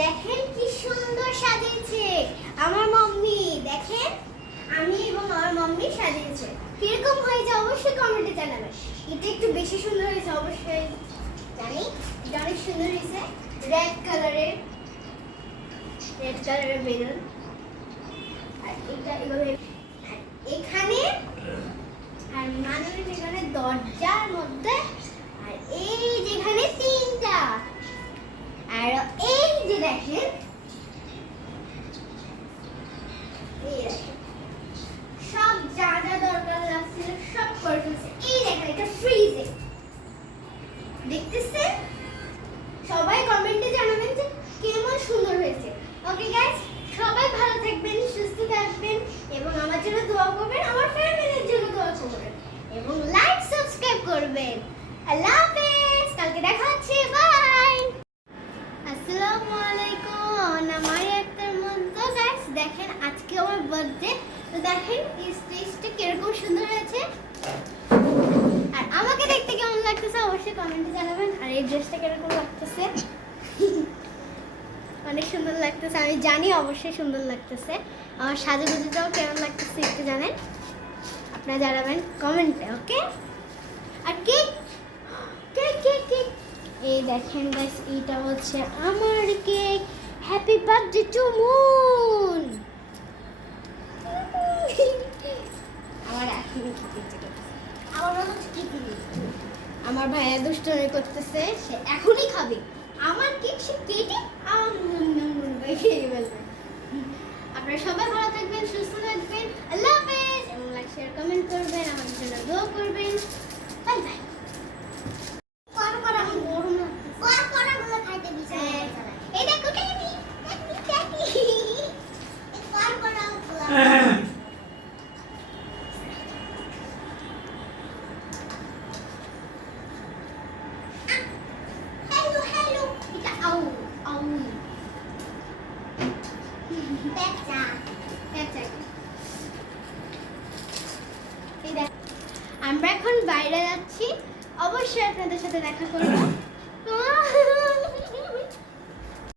দেখেন কি সুন্দর সাজিয়েছে আমার মাম্মি। দেখেন আমি এবং আমার মাম্মি সাজিয়েছে। কিরকম হয়েছে অবশ্যই কমেন্টে জানাবেন। এটা একটু বেশি সুন্দর হয়েছে অবশ্যই জানি। এটা অনেক সুন্দর হয়েছে। রেড কালারের বেলুন। আর এটা এভাবে এখানে আর মানুষের এখানে দরজার মধ্যে আর এই যেখানে তিনটা আর এই যে দেখেন সব যা যা দরকার লাগছিল সব করে ফেলছে। এই দেখেন এটা ফ্রিজে দেখতেছেন। সবাই কমেন্টে জানাবেন যে কেমন সুন্দর হয়েছে। ওকে গাইস, সবাই ভালো থাকবেন, সুস্থ থাকবেন এবং আমার জন্য দোয়া করবেন, আমার ফ্যামিলির জন্য দোয়া করবেন এবং লাইক সাবস্ক্রাইব করবেন। আল্লাহ হাফেজ, কালকে দেখা হচ্ছে, বাই। আসসালামু আলাইকুম, আমার একটার মধ্যে গাইস দেখেন আজকে আমার বার্থডে। তো দেখেন এই স্টেজটা কিরকম সুন্দর হয়েছে আর আমাকে দেখতে কেমন লাগতেছে অবশ্যই কমেন্টে জানাবেন। আর এই ড্রেসটা কিরকম লাগতেছে অনেক সুন্দর লাগতেছে, আমি জানি অবশ্যই সুন্দর লাগতেছে। আমার সাজুগুজুটাও কেমন লাগতেছে একটু জানেন, আপনারা জানাবেন কমেন্টে। ওকে, আর কেক কেক কেক কেক এই দেখেন গাইস, এইটা হচ্ছে আমার cake. Happy birthday to moon. আমার এখনই আমার ভাইয়া দুষ্টুমি করতেছে, সে এখনই খাবে আমার কেক। সে কেটে খেয়ে ফেলবে। আপনারা সবাই ভালো থাকবেন, সুস্থ থাকবেন। আল্লাহ হাফেজ এবং লাইক শেয়ার কমেন্ট করবেন, আমার জন্য দোয়া করবেন। Bye bye. আমরা এখন বাইরে যাচ্ছি, অবশ্যই আপনাদের সাথে দেখা করবো।